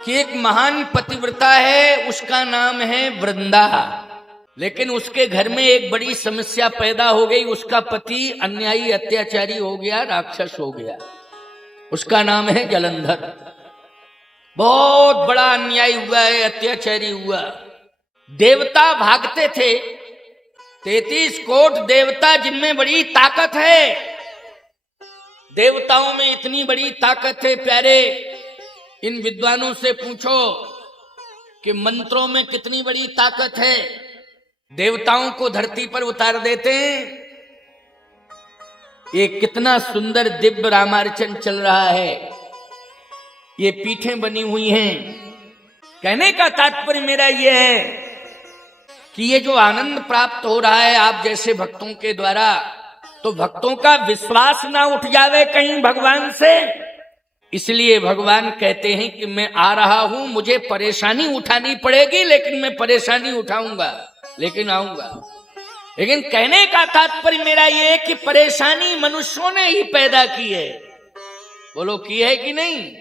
कि एक महान पतिव्रता है, उसका नाम है वृंदा। लेकिन उसके घर में एक बड़ी समस्या पैदा हो गई। उसका पति अन्यायी अत्याचारी हो गया, राक्षस हो गया। उसका नाम है जलंधर। बहुत बड़ा अन्याय हुआ है, अत्याचारी हुआ। देवता भागते थे, 33 कोट देवता जिनमें बड़ी ताकत है। देवताओं में इतनी बड़ी ताकत है प्यारे, इन विद्वानों से पूछो कि मंत्रों में कितनी बड़ी ताकत है। देवताओं को धरती पर उतार देते हैं। ये कितना सुंदर दिव्य रामार्चन चल रहा है, ये पीठें बनी हुई हैं। कहने का तात्पर्य मेरा यह है कि ये जो आनंद प्राप्त हो रहा है आप जैसे भक्तों के द्वारा, तो भक्तों का विश्वास ना उठ जावे कहीं भगवान से। इसलिए भगवान कहते हैं कि मैं आ रहा हूं, मुझे परेशानी उठानी पड़ेगी, लेकिन मैं परेशानी उठाऊंगा, लेकिन आऊंगा। लेकिन कहने का तात्पर्य मेरा यह है कि परेशानी मनुष्यों ने ही पैदा की है। बोलो की है कि नहीं?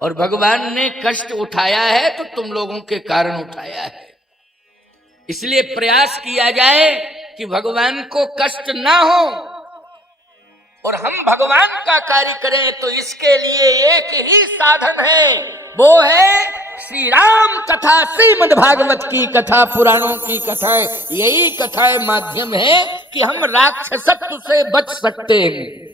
और भगवान ने कष्ट उठाया है तो तुम लोगों के कारण उठाया है। इसलिए प्रयास किया जाए कि भगवान को कष्ट ना हो और हम भगवान का कार्य करें। तो इसके लिए एक ही साधन है, वो है श्री राम कथा, श्रीमद् भागवत की कथा, पुराणों की कथाएं। यही कथाएं माध्यम है कि हम राक्षसत्व से बच सकते हैं।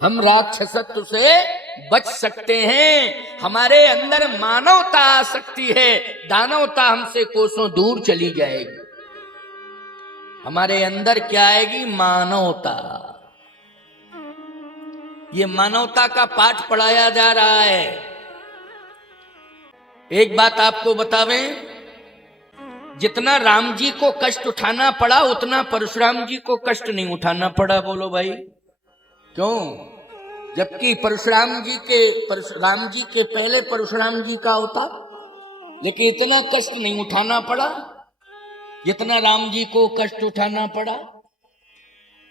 हम राक्षसत्व से बच सकते हैं। हमारे अंदर मानवता आ सकती है, दानवता हमसे कोसों दूर चली जाएगी। हमारे अंदर क्या आएगी? मानवता। ये मानवता का पाठ पढ़ाया जा रहा है। एक बात आपको बतावें, जितना राम जी को कष्ट उठाना पड़ा उतना परशुराम जी को कष्ट नहीं उठाना पड़ा। बोलो भाई क्यों? जबकि राम जी के पहले परशुराम जी का अवतार, लेकिन इतना कष्ट नहीं उठाना पड़ा जितना राम जी को कष्ट उठाना पड़ा।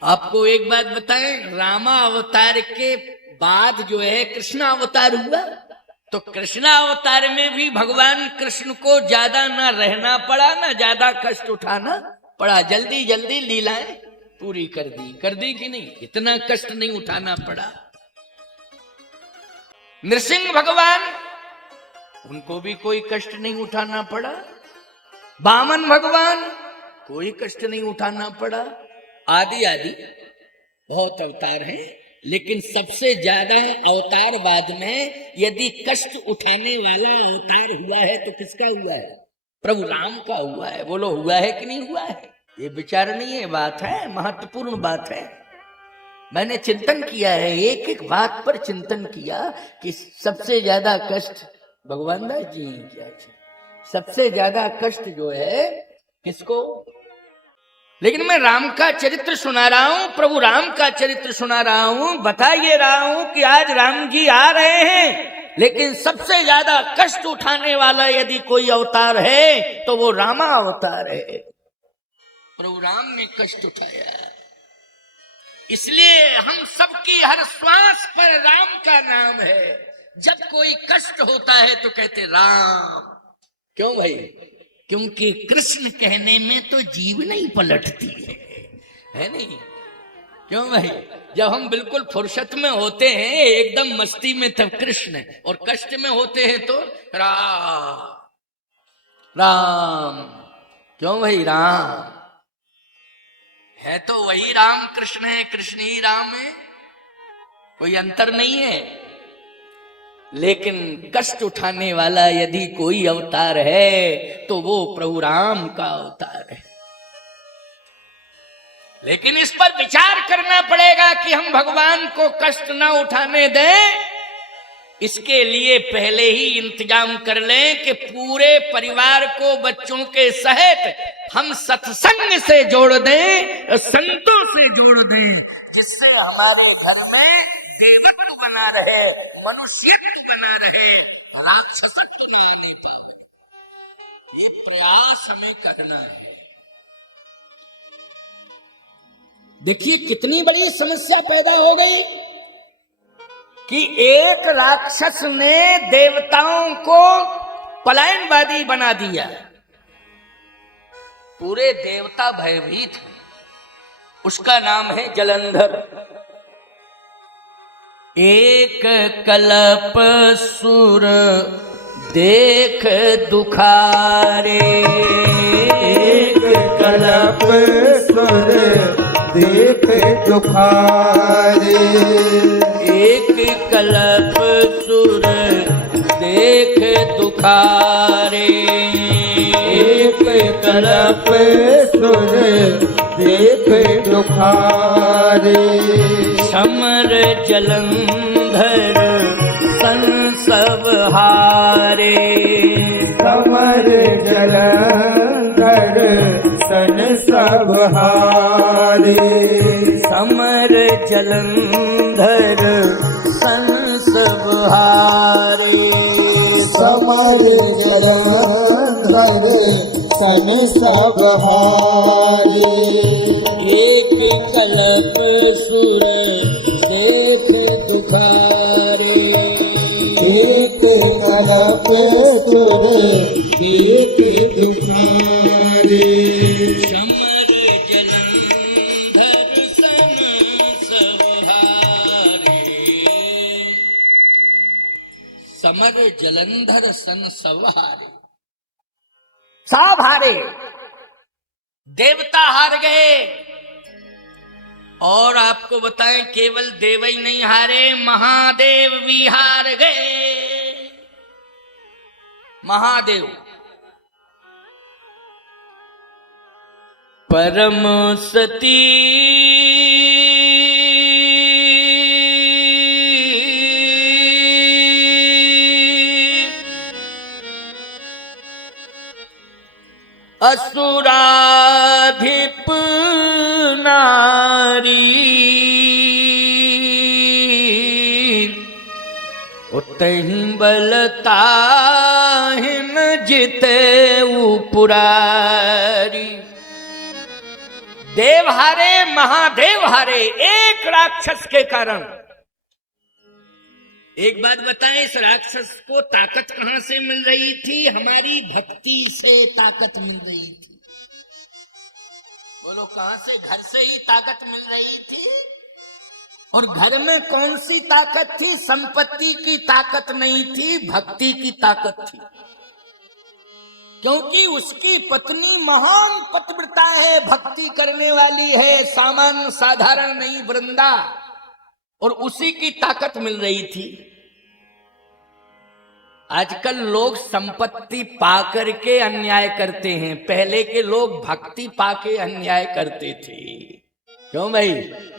आपको एक बात बताएं, रामा अवतार के बाद जो है कृष्णा अवतार हुआ, तो कृष्णा अवतार में भी भगवान कृष्ण को ज्यादा ना रहना पड़ा, ना ज्यादा कष्ट उठाना पड़ा। जल्दी जल्दी लीलाएं पूरी कर दी कि नहीं? इतना कष्ट नहीं उठाना पड़ा। नृसिंह भगवान, उनको भी कोई कष्ट नहीं उठाना पड़ा। वामन भगवान, कोई कष्ट नहीं उठाना पड़ा। आदि आदि बहुत अवतार हैं, लेकिन सबसे ज्यादा अवतारवाद में यदि कष्ट उठाने वाला अवतार हुआ है तो किसका हुआ है? प्रभु राम का हुआ है। बोलो हुआ है कि नहीं हुआ है? ये विचार नहीं है, बात है, महत्वपूर्ण बात है। मैंने चिंतन किया है, एक एक बात पर चिंतन किया कि सबसे ज्यादा कष्ट भगवान दास जी क्या है, सबसे ज्यादा कष्ट जो है किसको? लेकिन मैं राम का चरित्र सुना रहा हूं, प्रभु राम का चरित्र सुना रहा हूं, बता ये रहा हूं कि आज राम जी आ रहे हैं, लेकिन सबसे ज्यादा कष्ट उठाने वाला यदि कोई अवतार है तो वो रामा अवतार है। प्रभु राम ने कष्ट उठाया है। इसलिए हम सबकी हर श्वास पर राम का नाम है। जब कोई कष्ट होता है तो कहते राम। क्यों भाई? क्योंकि कृष्ण कहने में तो जीव नहीं पलटती है नहीं? क्यों भाई? जब हम बिल्कुल फुर्सत में होते हैं, एकदम मस्ती में, तब कृष्ण, और कष्ट में होते हैं तो राम राम। क्यों भाई? राम है तो वही राम कृष्ण है, कृष्ण ही राम है, कोई अंतर नहीं है। लेकिन कष्ट उठाने वाला यदि कोई अवतार है तो वो प्रभु राम का अवतार है। लेकिन इस पर विचार करना पड़ेगा कि हम भगवान को कष्ट ना उठाने दें। इसके लिए पहले ही इंतजाम कर लें कि पूरे परिवार को बच्चों के सहित हम सत्संग से जोड़ दें, संतों से जोड़ दें, जिससे हमारे घर में देवत्व बना रहे, मनुष्यत्व बना रहे, राक्षसत्व न आने पाए। ये प्रयास हमें करना है। देखिए कितनी बड़ी समस्या पैदा हो गई कि एक राक्षस ने देवताओं को पलायनवादी बना दिया। पूरे देवता भयभीत हैं। उसका नाम है जलंधर। एक कल्प सुर देख दुखारे, एक कल्प सुर देख दुखारे, एक कल्प सुर देख दुखारे, एक कल्प सुर देख दुखारे। समर जलंधर सन सब हारे, समर जलंधर सन सब हारे, समर जलंधर सन सब हारे, समर जलंधर सन सब हारे। एक कल्प सुर देख दुखारे, एक कल्प सुर देख दुखारे। समर जलंधर सन सब हारे, समर जलंधर सन सब हारे। सब हारे, देवता हार गए। और आपको बताएं, केवल देव ही नहीं हारे, महादेव भी हार गए। महादेव परम सती असुराधिप नारी, उतहि बलताहिन जिते पुरारी। देव हारे, महादेव हारे, एक राक्षस के कारण। एक बात बताएं, इस राक्षस को ताकत कहां से मिल रही थी? हमारी भक्ति से ताकत मिल रही थी। बोलो कहां से? घर से ही ताकत मिल रही थी। और घर में कौन सी ताकत थी? संपत्ति की ताकत नहीं थी, भक्ति की ताकत थी। क्योंकि उसकी पत्नी महान पतिव्रता है, भक्ति करने वाली है, सामान्य साधारण नहीं, वृंदा। और उसी की ताकत मिल रही थी। आजकल लोग संपत्ति पाकर के अन्याय करते हैं, पहले के लोग भक्ति पाके अन्याय करते थे। क्यों भाई?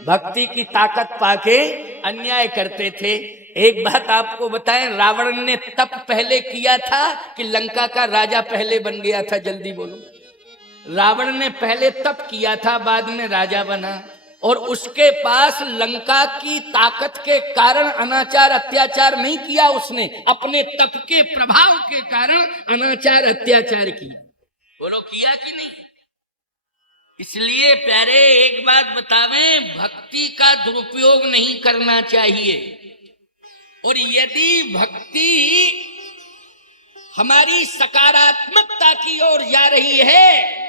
भक्ति की ताकत पाके अन्याय करते थे। एक बात आपको बताएं, रावण ने तप पहले किया था कि लंका का राजा पहले बन गया था? जल्दी बोलो। रावण ने पहले तप किया था, बाद में राजा बना। और उसके पास लंका की ताकत के कारण अनाचार अत्याचार नहीं किया उसने, अपने तप के प्रभाव के कारण अनाचार अत्याचार किया। बोलो किया कि नहीं? इसलिए प्यारे एक बात बतावें, भक्ति का दुरुपयोग नहीं करना चाहिए। और यदि भक्ति हमारी सकारात्मकता की ओर जा रही है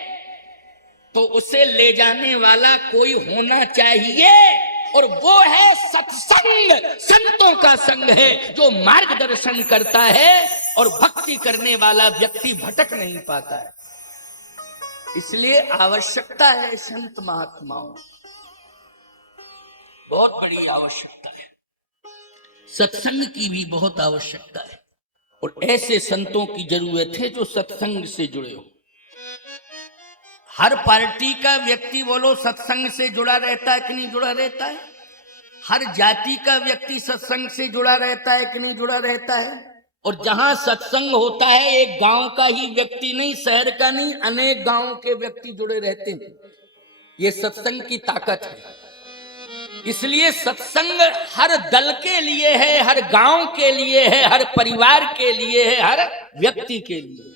तो उसे ले जाने वाला कोई होना चाहिए, और वो है सत्संग। संतों का संग है जो मार्गदर्शन करता है, और भक्ति करने वाला व्यक्ति भटक नहीं पाता है। इसलिए आवश्यकता है संत महात्माओं, बहुत बड़ी आवश्यकता है। सत्संग की भी बहुत आवश्यकता है, और ऐसे संतों की जरूरत है जो सत्संग से जुड़े हो। हर पार्टी का व्यक्ति बोलो सत्संग से जुड़ा रहता है कि नहीं जुड़ा रहता है? हर जाति का व्यक्ति सत्संग से जुड़ा रहता है कि नहीं जुड़ा रहता है? और जहां सत्संग होता है, एक गांव का ही व्यक्ति नहीं, शहर का नहीं, अनेक गांवों के व्यक्ति जुड़े रहते हैं। ये सत्संग की ताकत है। इसलिए सत्संग हर दल के लिए है, हर गांव के लिए है, हर परिवार के लिए है, हर व्यक्ति के लिए।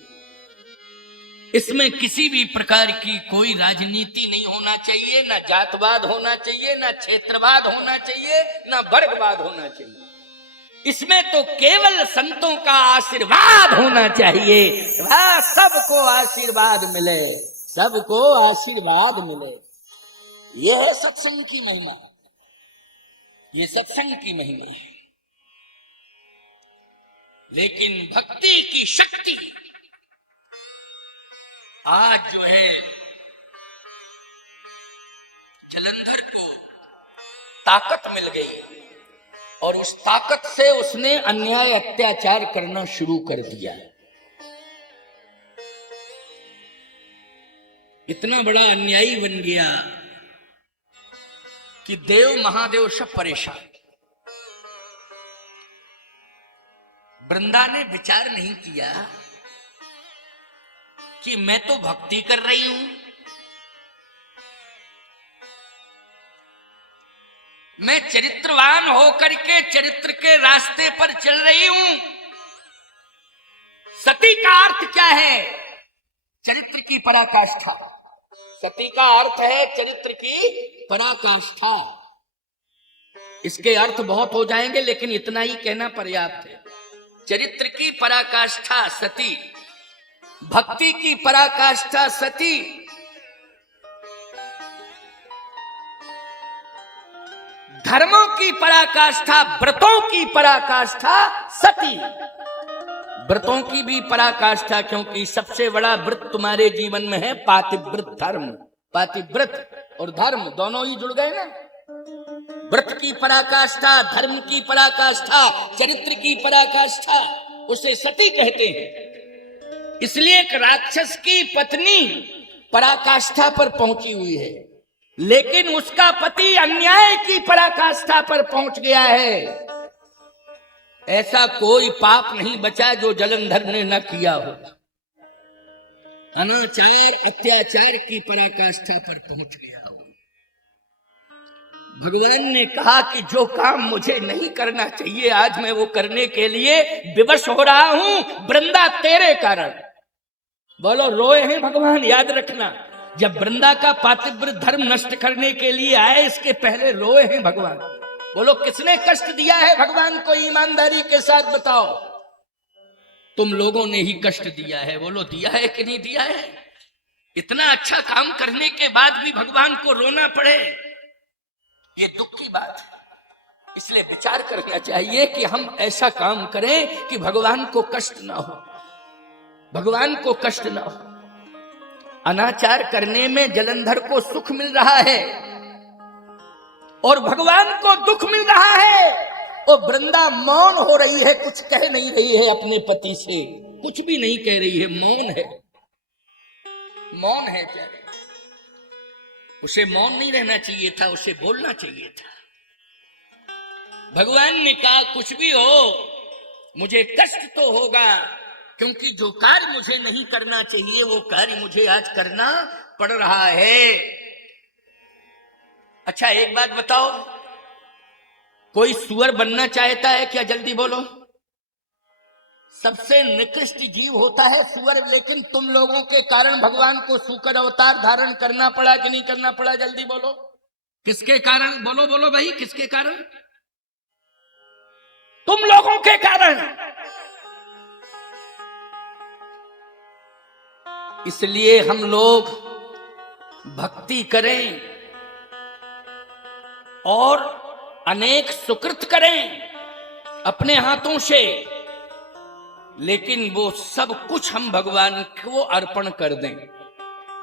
इसमें किसी भी प्रकार की कोई राजनीति नहीं होना चाहिए, ना जातवाद होना चाहिए, ना क्षेत्रवाद होना चाहिए, ना वर्गवाद होना चाहिए। इसमें तो केवल संतों का आशीर्वाद होना चाहिए। वह सबको आशीर्वाद मिले, सबको आशीर्वाद मिले। यह है सत्संग की महिमा, ये सत्संग की महिमा है। लेकिन भक्ति की शक्ति आज जो है जलंधर को ताकत मिल गई और उस ताकत से उसने अन्याय अत्याचार करना शुरू कर दिया। इतना बड़ा अन्यायी बन गया कि देव महादेव सब परेशान। वृंदा ने विचार नहीं किया कि मैं तो भक्ति कर रही हूं, मैं चरित्रवान होकर के चरित्र के रास्ते पर चल रही हूं। सती का अर्थ क्या है? चरित्र की पराकाष्ठा। सती का अर्थ है चरित्र की पराकाष्ठा। इसके अर्थ बहुत हो जाएंगे, लेकिन इतना ही कहना पर्याप्त है। चरित्र की पराकाष्ठा सती, भक्ति की पराकाष्ठा सती, धर्मों की पराकाष्ठा, व्रतों की पराकाष्ठा सती। व्रतों की भी पराकाष्ठा, क्योंकि सबसे बड़ा व्रत तुम्हारे जीवन में है पातिव्रत धर्म। पातिव्रत और धर्म दोनों ही जुड़ गए ना। व्रत की पराकाष्ठा, धर्म की पराकाष्ठा, चरित्र की पराकाष्ठा, उसे सती कहते हैं। इसलिए एक राक्षस की पत्नी पराकाष्ठा पर पहुंची हुई है, लेकिन उसका पति अन्याय की पराकाष्ठा पर पहुंच गया है। ऐसा कोई पाप नहीं बचा जो जलंधर ने न किया हो। अनाचार अत्याचार की पराकाष्ठा पर पहुंच गया हो। भगवान ने कहा कि जो काम मुझे नहीं करना चाहिए आज मैं वो करने के लिए विवश हो रहा हूं, वृंदा तेरे कारण। बोलो रोए हैं भगवान, याद रखना। जब वृंदा का पातिव्रत धर्म नष्ट करने के लिए आए, इसके पहले रोए हैं भगवान। बोलो किसने कष्ट दिया है भगवान को? ईमानदारी के साथ बताओ। तुम लोगों ने ही कष्ट दिया है। बोलो दिया है कि नहीं दिया है? इतना अच्छा काम करने के बाद भी भगवान को रोना पड़े, ये दुख की बात है। इसलिए विचार करना चाहिए कि हम ऐसा काम करें कि भगवान को कष्ट ना हो, भगवान को कष्ट ना हो। अनाचार करने में जलंधर को सुख मिल रहा है और भगवान को दुख मिल रहा है। और वृंदा मौन हो रही है, कुछ कह नहीं रही है अपने पति से, कुछ भी नहीं कह रही है, मौन है। मौन है क्या? उसे मौन नहीं रहना चाहिए था, उसे बोलना चाहिए था। भगवान ने कहा कुछ भी हो मुझे कष्ट तो होगा, क्योंकि जो कार्य मुझे नहीं करना चाहिए वो कार्य मुझे आज करना पड़ रहा है। अच्छा एक बात बताओ, कोई सुअर बनना चाहता है क्या? जल्दी बोलो। सबसे निकृष्ट जीव होता है सुअर, लेकिन तुम लोगों के कारण भगवान को सूकर अवतार धारण करना पड़ा कि नहीं करना पड़ा? जल्दी बोलो। किसके कारण? बोलो बोलो भाई, किसके कारण? तुम लोगों के कारण। इसलिए हम लोग भक्ति करें और अनेक सुकृत करें अपने हाथों से, लेकिन वो सब कुछ हम भगवान को अर्पण कर दें।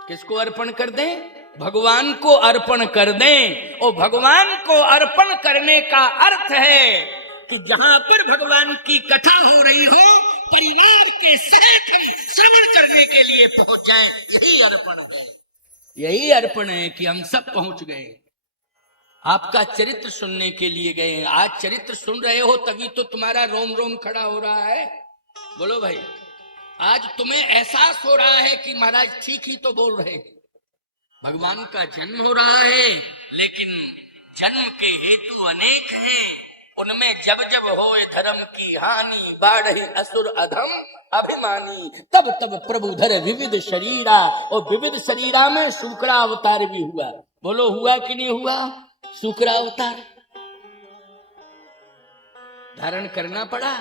किसको अर्पण कर दें? भगवान को अर्पण कर दें। और भगवान को अर्पण करने का अर्थ है कि जहां पर भगवान की कथा हो रही हो, परिवार के साथ हम श्रवण करने के लिए पहुंच जाएं। यही अर्पण है, यही अर्पण है कि हम सब पहुंच गए, आपका चरित्र सुनने के लिए गए। आज चरित्र सुन रहे हो तभी तो तुम्हारा रोम रोम खड़ा हो रहा है। बोलो भाई, आज तुम्हें एहसास हो रहा है कि महाराज ठीक ही तो बोल रहे। भगवान का जन्म हो रहा है, लेकिन जन्म के हेतु अनेक हैं, उनमें जब जब होए धर्म की हानि, बाढ़ असुर अधम अभिमानी, तब तब प्रभु धर विविध शरीरा। और विविध शरीरा में शुक्रा अवतार भी हुआ। बोलो हुआ कि नहीं हुआ? शुक्रा अवतार। धारण करना पड़ा।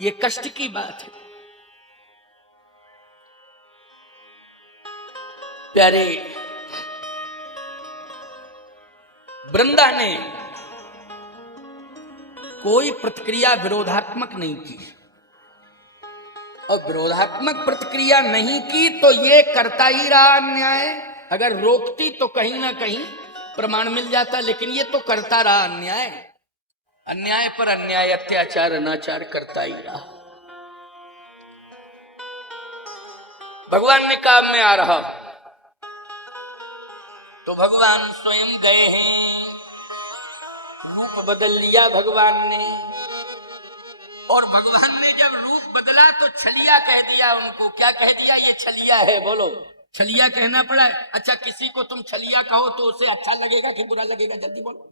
ये कष्ट की बात है। प्यारे, वृंदा ने कोई प्रतिक्रिया विरोधात्मक नहीं की, और विरोधात्मक प्रतिक्रिया नहीं की तो ये करता ही रहा अन्याय। अगर रोकती तो कहीं ना कहीं प्रमाण मिल जाता, लेकिन ये तो करता रहा अन्याय, अन्याय पर अन्याय, अत्याचार अनाचार करता ही रहा। भगवान ने कहा मैं आ रहा हूं, तो भगवान स्वयं गए हैं, रूप बदल लिया भगवान ने। और भगवान ने जब रूप बदला तो छलिया कह दिया उनको। क्या कह दिया? ये छलिया है। बोलो, छलिया कहना पड़ा। अच्छा, किसी को तुम छलिया कहो तो उसे अच्छा लगेगा कि बुरा लगेगा? जल्दी बोलो।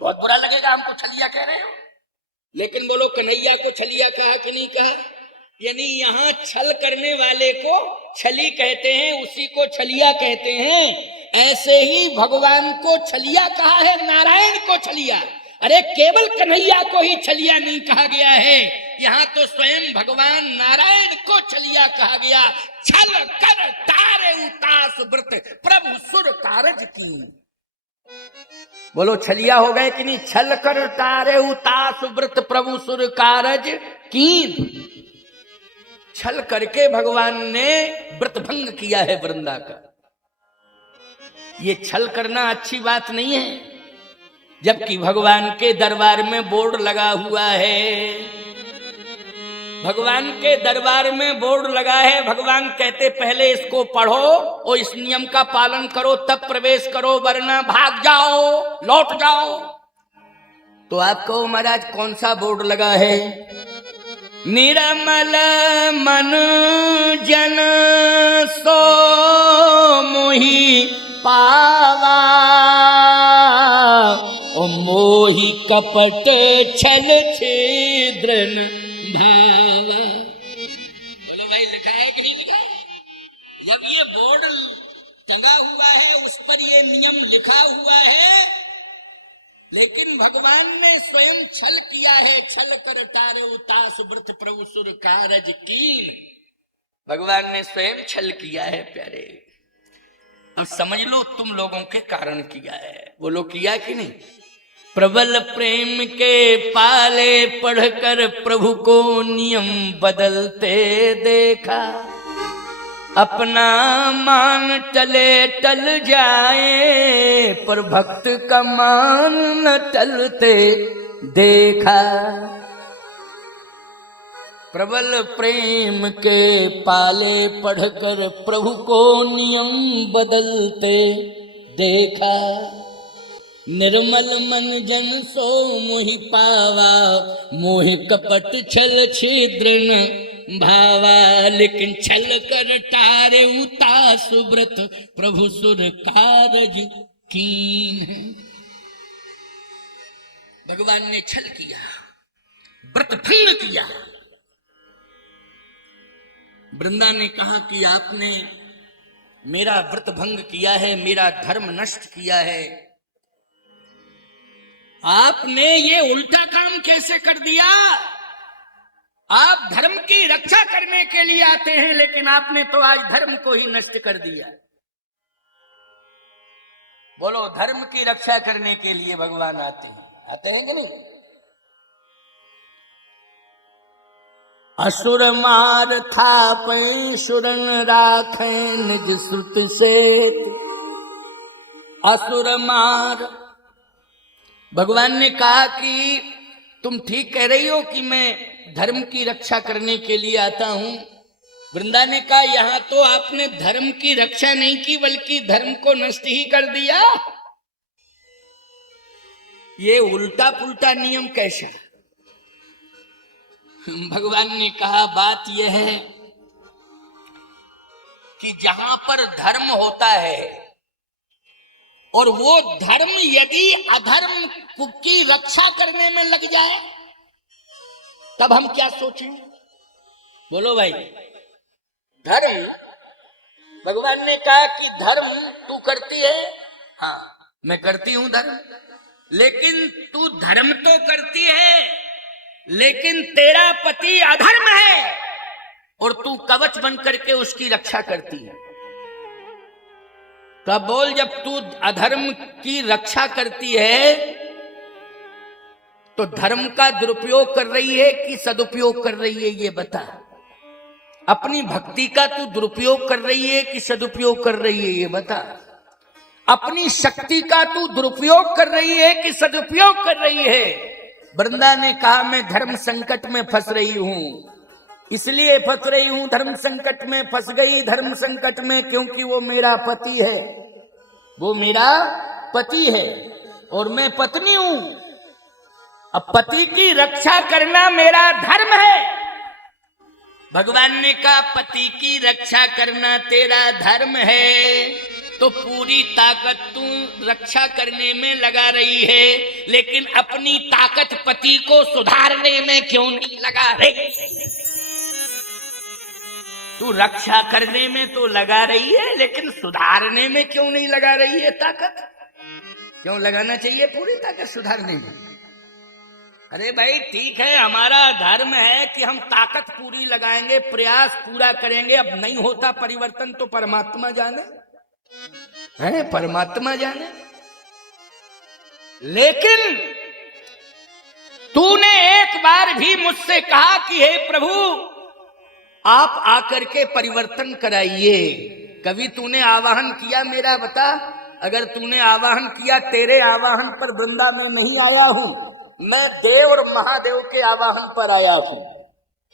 बहुत बुरा लगेगा, हमको छलिया कह रहे हो। लेकिन बोलो, कन्हैया को छलिया कहा कि नहीं कहा? यानी यहाँ छल करने वाले को छली कहते हैं, उसी को छलिया कहते हैं। ऐसे ही भगवान को छलिया कहा है, नारायण को छलिया। अरे केवल कन्हैया को ही छलिया नहीं कहा गया है, यहाँ तो स्वयं भगवान नारायण को छलिया कहा गया। छल कर तारे उतास व्रत प्रभु सुर कारज की। बोलो, छलिया हो गए कि नहीं? छल कर तारे उतास व्रत प्रभु सुर कारज की। छल करके भगवान ने व्रत भंग किया है वृंदा का। ये छल करना अच्छी बात नहीं है, जबकि भगवान के दरबार में बोर्ड लगा हुआ है। भगवान के दरबार में बोर्ड लगा है। भगवान कहते पहले इसको पढ़ो और इस नियम का पालन करो, तब प्रवेश करो, वरना भाग जाओ, लौट जाओ। तो आप कहो महाराज, कौन सा बोर्ड लगा है? निरमल मन जन सो मोहि पावा, ओ मोहि कपट छल छिद्रन भावा। बोलो भाई, लिखा है कि नहीं लिखा है? जब ये बोर्ड टंगा हुआ है, उस पर ये नियम लिखा हुआ है, लेकिन भगवान ने स्वयं छल किया है। छल कर तारे उतास व्रत प्रभु सुर कारज की। भगवान ने स्वयं छल किया है प्यारे। अब समझ लो, तुम लोगों के कारण किया है। बोलो, किया कि नहीं? प्रबल प्रेम के पाले पढ़कर प्रभु को नियम बदलते देखा, अपना मान टले टल जाए, पर भक्त का मान न टलते देखा। प्रबल प्रेम के पाले पढ़कर प्रभु को नियम बदलते देखा, निर्मल मन जन सो मोहि पावा, मोहि कपट छल छिद्र न भावा। लेकिन छल कर तारे उतास व्रत प्रभु सुर कारज कीन। भगवान ने छल किया, व्रत भंग किया। वृंदा ने कहा कि आपने मेरा व्रत भंग किया है, मेरा धर्म नष्ट किया है। आपने ये उल्टा काम कैसे कर दिया? आप धर्म की रक्षा करने के लिए आते हैं, लेकिन आपने तो आज धर्म को ही नष्ट कर दिया। बोलो, धर्म की रक्षा करने के लिए भगवान आते हैं कि नहीं? असुर मार थापै सुरन राखे निज श्रुत से। असुर मार, भगवान ने कहा कि तुम ठीक कह रही हो कि मैं धर्म की रक्षा करने के लिए आता हूं। वृंदा ने कहा, यहां तो आपने धर्म की रक्षा नहीं की, बल्कि धर्म को नष्ट ही कर दिया। ये उल्टा पुल्टा नियम कैसा? भगवान ने कहा, बात यह है कि जहां पर धर्म होता है और वो धर्म यदि अधर्म की रक्षा करने में लग जाए, तब हम क्या सोचें? बोलो भाई, धर्म, भगवान ने कहा कि धर्म तू करती है, हाँ मैं करती हूं धर्म, लेकिन तू धर्म तो करती है, लेकिन तेरा पति अधर्म है और तू कवच बन करके उसकी रक्षा करती है। तब बोल, जब तू अधर्म की रक्षा करती है तो धर्म का दुरुपयोग कर रही है कि सदुपयोग कर रही है, ये बता। अपनी भक्ति का तू दुरुपयोग कर रही है कि सदुपयोग कर रही है, ये बता। अपनी शक्ति का तू दुरुपयोग कर रही है कि सदुपयोग कर रही है। वृंदा ने कहा, मैं धर्म संकट में फंस रही हूं, इसलिए फंस रही हूं, धर्म संकट में फंस गई, धर्म संकट में, क्योंकि वो मेरा पति है, वो मेरा पति है और मैं पत्नी हूं। अब पति की रक्षा करना मेरा धर्म है। भगवान ने कहा, पति की रक्षा करना तेरा धर्म है, तो पूरी ताकत तू रक्षा करने में लगा रही है, लेकिन अपनी ताकत पति को सुधारने में क्यों नहीं लगा रही? तू रक्षा करने में तो लगा रही है, लेकिन सुधारने में क्यों नहीं लगा रही है ताकत? क्यों लगाना चाहिए पूरी ताकत सुधारने में? अरे भाई ठीक है, हमारा धर्म है कि हम ताकत पूरी लगाएंगे, प्रयास पूरा करेंगे। अब नहीं होता परिवर्तन तो परमात्मा जाने, है परमात्मा जाने। लेकिन तूने एक बार भी मुझसे कहा कि हे प्रभु, आप आकर के परिवर्तन कराइए। कभी तूने आवाहन किया मेरा? बता। अगर तूने आवाहन किया, तेरे आवाहन पर वृंदा में नहीं आया हूं, मैं देव और महादेव के आवाहन पर आया हूं।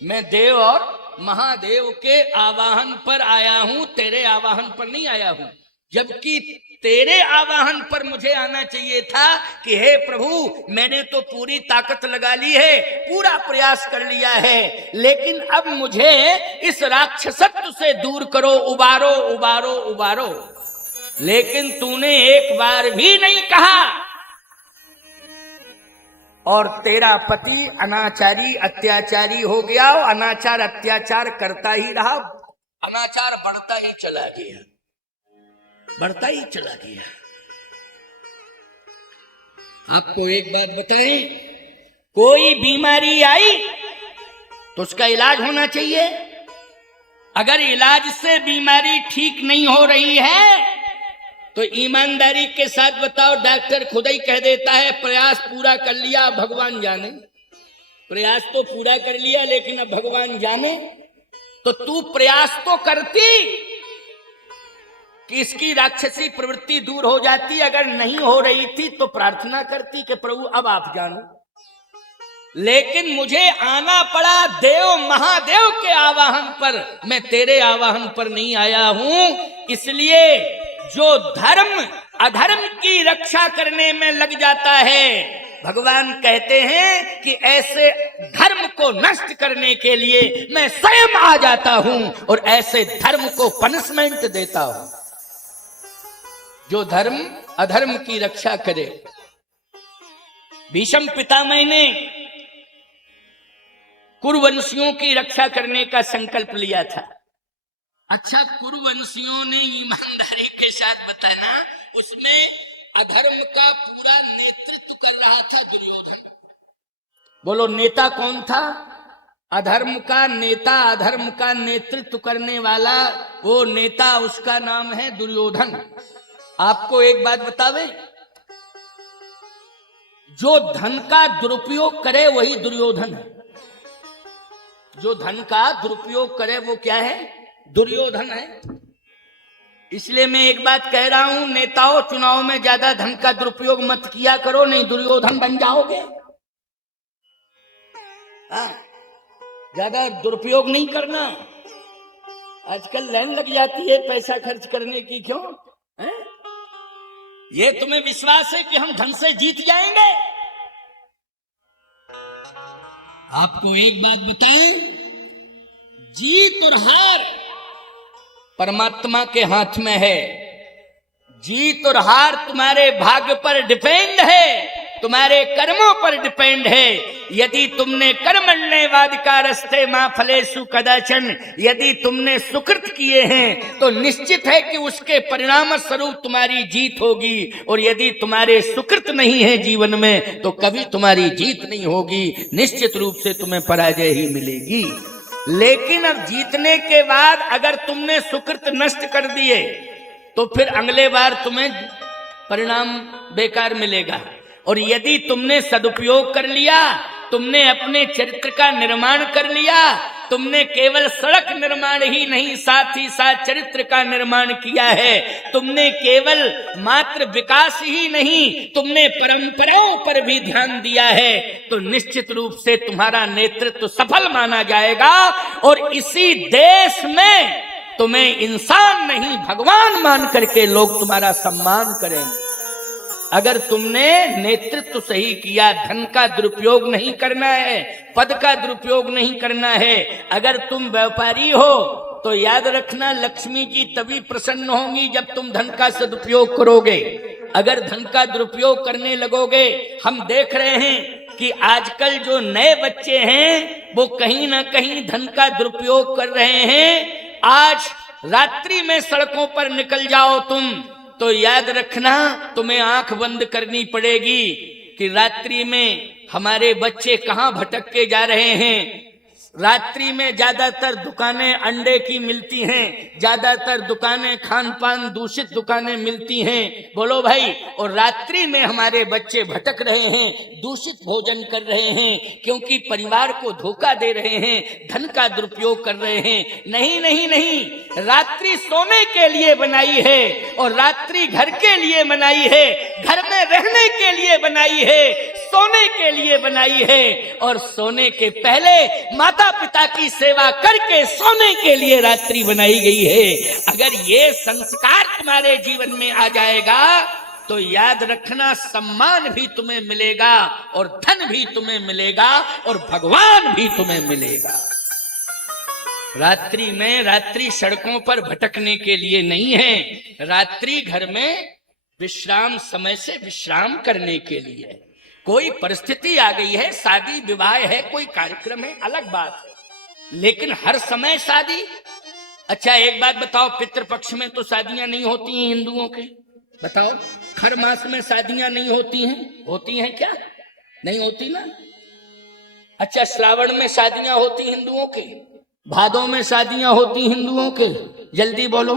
मैं देव और महादेव के आवाहन पर आया हूं, तेरे आवाहन पर नहीं आया हूं। जबकि तेरे आवाहन पर मुझे आना चाहिए था कि हे प्रभु, मैंने तो पूरी ताकत लगा ली है, पूरा प्रयास कर लिया है, लेकिन अब मुझे इस राक्षसत्व से दूर करो, उबारो उबारो उबारो। लेकिन तूने एक बार भी नहीं कहा, और तेरा पति अनाचारी अत्याचारी हो गया, अनाचार अत्याचार करता ही रहा, अनाचार बढ़ता ही चला गया, बढ़ता ही चला गया। आपको एक बात बताएं, कोई बीमारी आई तो उसका इलाज होना चाहिए। अगर इलाज से बीमारी ठीक नहीं हो रही है तो ईमानदारी के साथ बताओ, डॉक्टर खुद ही कह देता है प्रयास पूरा कर लिया, भगवान जाने। प्रयास तो पूरा कर लिया, लेकिन अब भगवान जाने। तो तू प्रयास तो करती कि इसकी राक्षसी प्रवृत्ति दूर हो जाती। अगर नहीं हो रही थी तो प्रार्थना करती कि प्रभु अब आप जानो। लेकिन मुझे आना पड़ा देव महादेव के आवाहन पर, मैं तेरे आवाहन पर नहीं आया हूं। इसलिए जो धर्म अधर्म की रक्षा करने में लग जाता है, भगवान कहते हैं कि ऐसे धर्म को नष्ट करने के लिए मैं स्वयं आ जाता हूं और ऐसे धर्म को पनिशमेंट देता हूं। जो धर्म अधर्म की रक्षा करे। भीष्म पितामह ने कुरुवंशियों की रक्षा करने का संकल्प लिया था। अच्छा, कुरुवंशियों ने ईमानदारी के साथ बताना, उसमें अधर्म का पूरा नेतृत्व कर रहा था दुर्योधन। बोलो नेता कौन था? अधर्म का नेता, अधर्म का नेतृत्व करने वाला वो नेता, उसका नाम है दुर्योधन। आपको एक बात बतावे, जो धन का दुरुपयोग करे वही दुर्योधन है। जो धन का दुरुपयोग करे वो क्या है? दुर्योधन है। इसलिए मैं एक बात कह रहा हूं, नेताओं चुनाव में ज्यादा धन का दुरुपयोग मत किया करो, नहीं दुर्योधन बन जाओगे। ज्यादा दुरुपयोग नहीं करना। आजकल लाइन लग जाती है पैसा खर्च करने की, क्यों है? ये तुम्हें विश्वास है कि हम धन से जीत जाएंगे? आपको एक बात बताऊं, जीत और हार परमात्मा के हाथ में है। जीत और हार तुम्हारे भाग्य पर डिपेंड है। तुम्हारे कर्मों पर डिपेंड है। यदि तुमने कर्मण्येवाधिकारस्ते मा फलेषु कदाचन, यदि तुमने सुकृत किए हैं तो निश्चित है कि उसके परिणाम स्वरूप तुम्हारी जीत होगी, और यदि तुम्हारे सुकृत नहीं है जीवन में तो कभी तुम्हारी जीत नहीं होगी, निश्चित रूप से तुम्हें पराजय ही मिलेगी। लेकिन अब जीतने के बाद अगर तुमने सुकृत नष्ट कर दिए तो फिर अगले बार तुम्हें परिणाम बेकार मिलेगा, और यदि तुमने सदुपयोग कर लिया, तुमने अपने चरित्र का निर्माण कर लिया, तुमने केवल सड़क निर्माण ही नहीं साथ ही साथ चरित्र का निर्माण किया है, तुमने केवल मात्र विकास ही नहीं तुमने परंपराओं पर भी ध्यान दिया है, तो निश्चित रूप से तुम्हारा नेतृत्व सफल माना जाएगा, और इसी देश में तुम्हें इंसान नहीं भगवान मान करके लोग तुम्हारा सम्मान करेंगे। अगर तुमने नेतृत्व सही किया, धन का दुरुपयोग नहीं करना है, पद का दुरुपयोग नहीं करना है, अगर तुम व्यापारी हो तो याद रखना लक्ष्मी जी तभी प्रसन्न होंगी जब तुम धन का सदुपयोग करोगे। अगर धन का दुरुपयोग करने लगोगे, हम देख रहे हैं कि आजकल जो नए बच्चे हैं वो कहीं ना कहीं धन का दुरुपयोग कर रहे हैं। आज रात्रि में सड़कों पर निकल जाओ तुम तो याद रखना तुम्हें आंख बंद करनी पड़ेगी कि रात्रि में हमारे बच्चे कहां भटक के जा रहे हैं। रात्रि में ज्यादातर दुकानें अंडे की मिलती हैं, ज्यादातर दुकानें खान पान दूषित दुकानें मिलती हैं, बोलो भाई। और रात्रि में हमारे बच्चे भटक रहे हैं, दूषित भोजन कर रहे हैं, क्योंकि परिवार को धोखा दे रहे हैं, धन का दुरुपयोग कर रहे हैं। नहीं नहीं नहीं, रात्रि सोने के लिए बनाई है और रात्रि घर के लिए बनाई है, घर में रहने के लिए बनाई है, सोने के लिए बनाई है, और सोने के पहले माता पिता की सेवा करके सोने के लिए रात्रि बनाई गई है। अगर ये संस्कार तुम्हारे जीवन में आ जाएगा तो याद रखना सम्मान भी तुम्हें मिलेगा और धन भी तुम्हें मिलेगा और भगवान भी तुम्हें मिलेगा। रात्रि सड़कों पर भटकने के लिए नहीं है, रात्रि घर में विश्राम समय से विश्राम करने के लिए। कोई परिस्थिति आ गई है, शादी विवाह है, कोई कार्यक्रम है, अलग बात है, लेकिन हर समय शादी। अच्छा एक बात बताओ, पितृपक्ष में तो शादियां नहीं होती हैं हिंदुओं के, बताओ। हर मास में शादियां नहीं होती हैं? होती हैं क्या? नहीं होती ना। अच्छा श्रावण में शादियां होती हिंदुओं के, भादों में शादियां होती हिंदुओं के, जल्दी बोलो।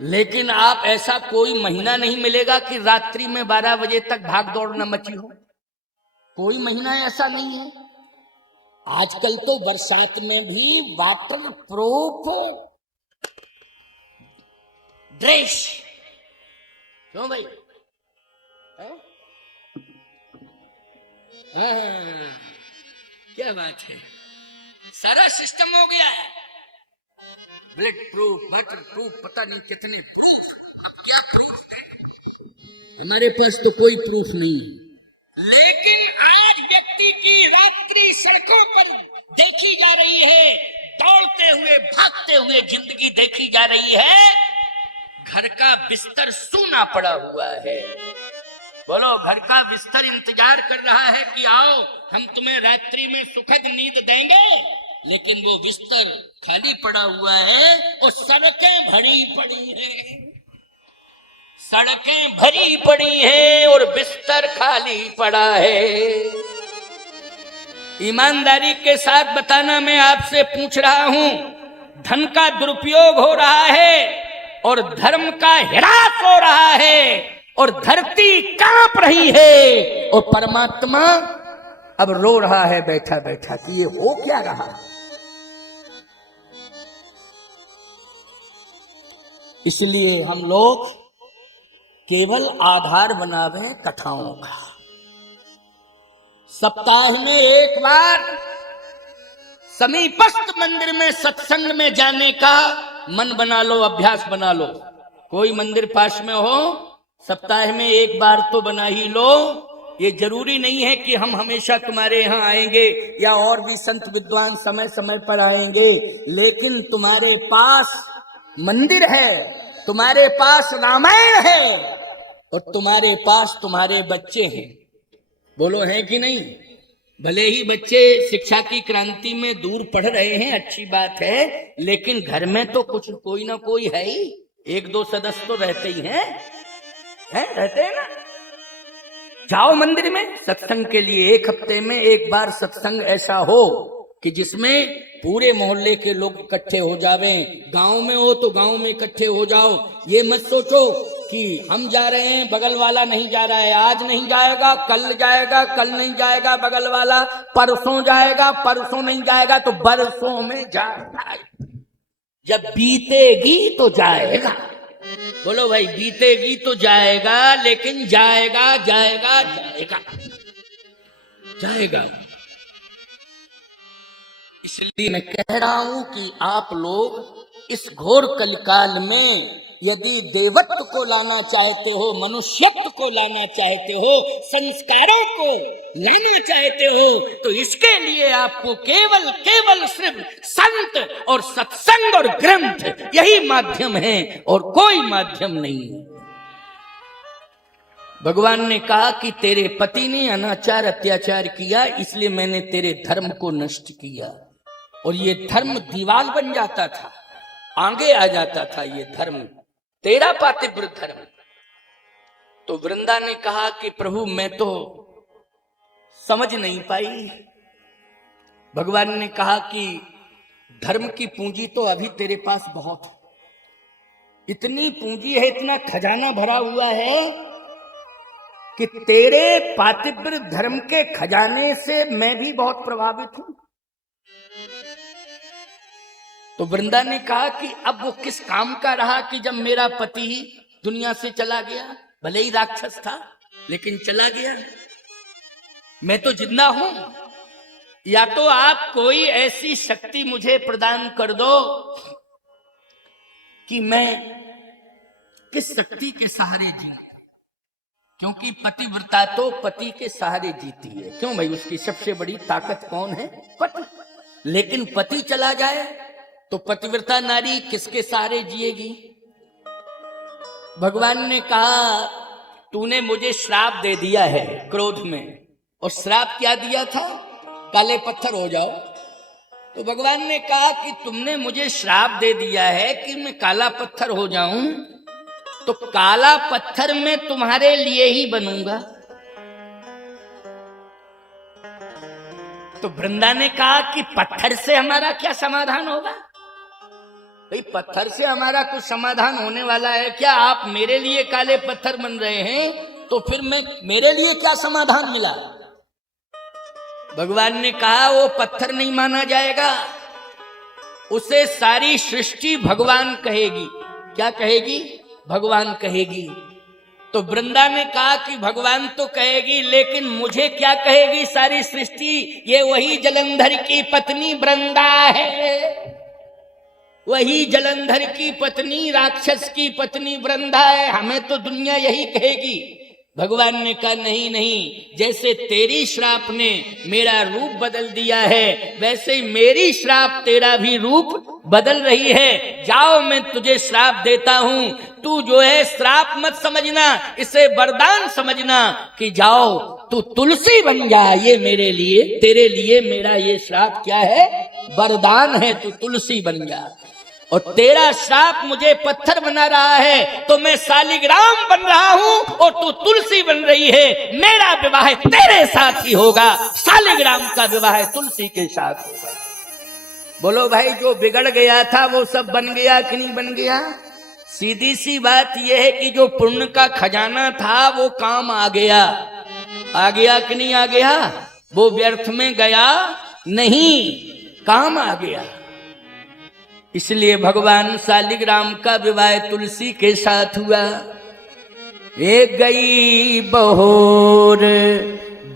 लेकिन आप ऐसा कोई महीना नहीं मिलेगा कि रात्रि में 12 बजे तक भाग दौड़ न मची हो, कोई महीना ऐसा नहीं है। आजकल तो बरसात में भी वाटर प्रूफ ड्रेस, क्यों भाई? क्या बात है, सारा सिस्टम हो गया है, ब्लड प्रूफ, वाटर प्रूफ, पता नहीं कितने प्रूफ। अब क्या प्रूफ है? हमारे पास तो कोई प्रूफ नहीं है। लेकिन आज व्यक्ति की रात्रि सड़कों पर देखी जा रही है, दौड़ते हुए भागते हुए जिंदगी देखी जा रही है, घर का बिस्तर सूना पड़ा हुआ है। बोलो, घर का बिस्तर इंतजार कर रहा है कि आओ हम तुम्हें रात्रि में सुखद नींद देंगे, लेकिन वो बिस्तर खाली पड़ा हुआ है और सड़कें भरी पड़ी हैं, सड़कें भरी पड़ी हैं और बिस्तर खाली पड़ा है। ईमानदारी के साथ बताना, मैं आपसे पूछ रहा हूं, धन का दुरुपयोग हो रहा है और धर्म का ह्रास हो रहा है और धरती कांप रही है और परमात्मा अब रो रहा है बैठा बैठा कि ये हो क्या रहा। इसलिए हम लोग केवल आधार बनावे कथाओं का। सप्ताह में एक बार समीपस्थ मंदिर में सत्संग में जाने का मन बना लो, अभ्यास बना लो। कोई मंदिर पास में हो, सप्ताह में एक बार तो बना ही लो। ये जरूरी नहीं है कि हम हमेशा तुम्हारे यहाँ आएंगे या और भी संत विद्वान समय समय पर आएंगे, लेकिन तुम्हारे पास मंदिर है, तुम्हारे पास रामायण है और तुम्हारे पास तुम्हारे बच्चे हैं, बोलो हैं कि नहीं? भले ही बच्चे शिक्षा की क्रांति में दूर पढ़ रहे हैं, अच्छी बात है, लेकिन घर में तो कुछ कोई ना कोई है ही, एक दो सदस्य तो रहते ही हैं, रहते हैं ना। जाओ मंदिर में सत्संग के लिए, एक हफ्ते में एक बार सत्संग ऐसा हो कि जिसमें पूरे मोहल्ले के लोग इकट्ठे हो जावें। गांव में हो तो गांव में इकट्ठे हो जाओ। ये मत सोचो कि हम जा रहे हैं, बगल वाला नहीं जा रहा है, आज नहीं जाएगा कल जाएगा, कल नहीं जाएगा बगल वाला, परसों जाएगा, परसों नहीं जाएगा तो बरसों में जाएगा। जब बीतेगी तो जाएगा, बोलो भाई, बीतेगी तो जाएगा, लेकिन जाएगा जाएगा जाएगा जाएगा। इसलिए मैं कह रहा हूं कि आप लोग इस घोर कलिकाल में यदि देवत्व को लाना चाहते हो, मनुष्यत्व को लाना चाहते हो, संस्कारों को लाना चाहते हो, तो इसके लिए आपको केवल केवल सिर्फ संत और सत्संग और ग्रंथ यही माध्यम है और कोई माध्यम नहीं है। भगवान ने कहा कि तेरे पति ने अनाचार अत्याचार किया, इसलिए मैंने तेरे धर्म को नष्ट किया। और ये धर्म दीवाल बन जाता था, आगे आ जाता था ये धर्म, तेरा पातिव्रत धर्म। तो वृंदा ने कहा कि प्रभु मैं तो समझ नहीं पाई। भगवान ने कहा कि धर्म की पूंजी तो अभी तेरे पास बहुत है, इतनी पूंजी है, इतना खजाना भरा हुआ है कि तेरे पातिव्रत धर्म के खजाने से मैं भी बहुत प्रभावित हूं। तो वृंदा ने कहा कि अब वो किस काम का रहा कि जब मेरा पति ही दुनिया से चला गया, भले ही राक्षस था लेकिन चला गया। मैं तो जिंदा हूं, या तो आप कोई ऐसी शक्ति मुझे प्रदान कर दो कि मैं किस शक्ति के सहारे जी, क्योंकि पतिव्रता तो पति के सहारे जीती है। क्यों भाई, उसकी सबसे बड़ी ताकत कौन है? पति। लेकिन पति चला जाए तो पतिव्रता नारी किसके सहारे जिएगी? भगवान ने कहा तूने मुझे श्राप दे दिया है क्रोध में, और श्राप क्या दिया था? काले पत्थर हो जाओ। तो भगवान ने कहा कि तुमने मुझे श्राप दे दिया है कि मैं काला पत्थर हो जाऊं, तो काला पत्थर मैं तुम्हारे लिए ही बनूंगा। तो वृंदा ने कहा कि पत्थर से हमारा क्या समाधान होगा? भाई पत्थर से हमारा कुछ समाधान होने वाला है क्या? आप मेरे लिए काले पत्थर बन रहे हैं, तो फिर मेरे लिए क्या समाधान मिला? भगवान ने कहा वो पत्थर नहीं माना जाएगा, उसे सारी सृष्टि भगवान कहेगी। क्या कहेगी? भगवान कहेगी। तो वृंदा ने कहा कि भगवान तो कहेगी, लेकिन मुझे क्या कहेगी सारी सृष्टि? ये वही जलंधर की पत्नी वृंदा है, वही जलंधर की पत्नी, राक्षस की पत्नी वृंदा है, हमें तो दुनिया यही कहेगी। भगवान ने कहा नहीं नहीं, जैसे तेरी श्राप ने मेरा रूप बदल दिया है, वैसे ही मेरी श्राप तेरा भी रूप बदल रही है। जाओ मैं तुझे श्राप देता हूं, तू जो है श्राप मत समझना, इसे वरदान समझना कि जाओ तू तुलसी बन जा। ये मेरे लिए, तेरे लिए मेरा ये श्राप क्या है? वरदान है, तू तुलसी बन जा। और तेरा श्राप मुझे पत्थर बना रहा है, तो मैं शालिग्राम बन रहा हूं और तू तुलसी बन रही है। मेरा विवाह तेरे साथ ही होगा, शालिग्राम का विवाह तुलसी के साथ होगा। बोलो भाई, जो बिगड़ गया था वो सब बन गया कि नहीं बन गया? सीधी सी बात यह है कि जो पुण्य का खजाना था वो काम आ गया। आ गया कि नहीं आ गया? वो व्यर्थ में गया नहीं, काम आ गया। इसलिए भगवान शालिग्राम का विवाह तुलसी के साथ हुआ। एक गई बहोर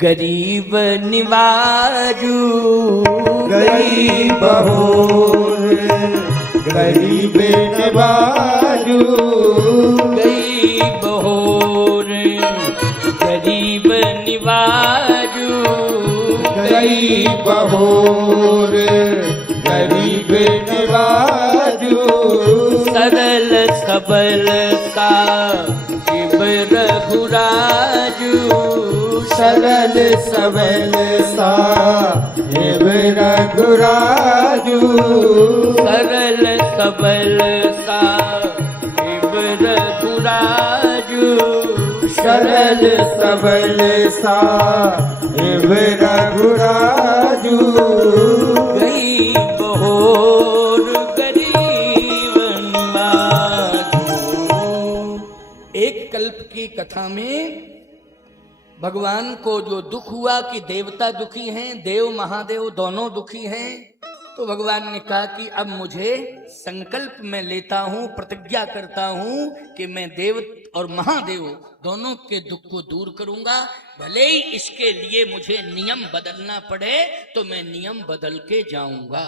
गरीब निवाजू, गई बहोर गरीब निवाजू, गई बहोर गरीब निवाजू, गई बहोर गरीब निवाजू, सरल सबल साहिब रघु सरल सबल साहिब रघुराजू सरल सबल साहिब रघुराजू सरल सबल साहिब रघुराजू गई बहोर गरीब नवाजू। एक कल्प की कथा में भगवान को जो दुख हुआ कि देवता दुखी हैं, देव महादेव दोनों दुखी हैं, तो भगवान ने कहा कि अब मुझे संकल्प में लेता हूं, प्रतिज्ञा करता हूं कि मैं देव और महादेव दोनों के दुख को दूर करूंगा। भले ही इसके लिए मुझे नियम बदलना पड़े तो मैं नियम बदल के जाऊंगा।